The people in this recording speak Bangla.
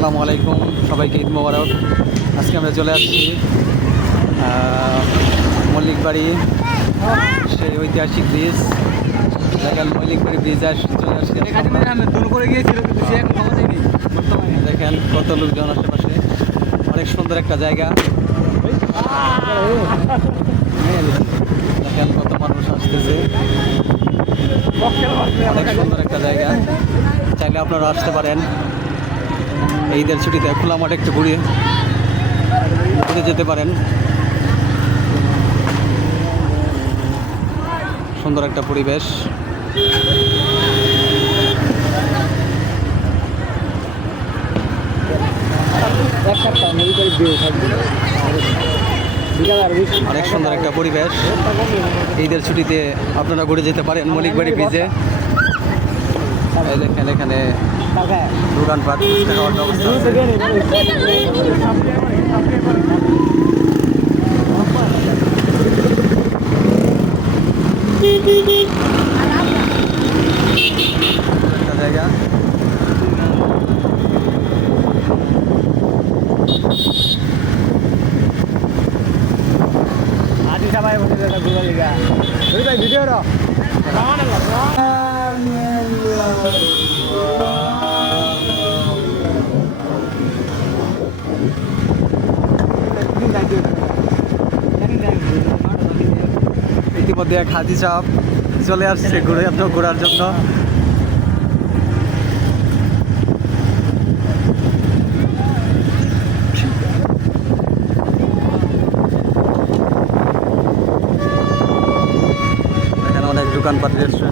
আসসালামু আলাইকুম, সবাইকে ঈদ মোবারক। আজকে আমরা চলে আসছি মল্লিক বাড়ি, সেই ঐতিহাসিক ব্রিজ। দেখেন মল্লিক বাড়ি ব্রিজ চলে আসছে। দেখেন কত লোকজন আশেপাশে, অনেক সুন্দর একটা জায়গা। দেখেন কত মানুষ আসতেছে, অনেক সুন্দর একটা জায়গা। চাইলে আপনারা আসতে পারেন ঈদের ছুটিতে খোলা মাঠে একটু ঘুরে যেতে পারেন। সুন্দর একটা পরিবেশ। অনেক সুন্দর একটা পরিবেশ। ঈদের ছুটিতে আপনারা ঘুরে যেতে পারেন মল্লিক বাড়ি ব্রিজে। দেখেন এখানে দোকানপাট খাওয়ার ব্যবস্থা আছে। একটা জায়গা। আজি সবাই বসে ঘুরে লিগা ভাই ভিডিও র ইতিমধ্যে এক হাজি সাহেব চলে আসছে ঘোরার জন্য। এখানে অনেক দোকানপাট, রেস্টুরেন্ট।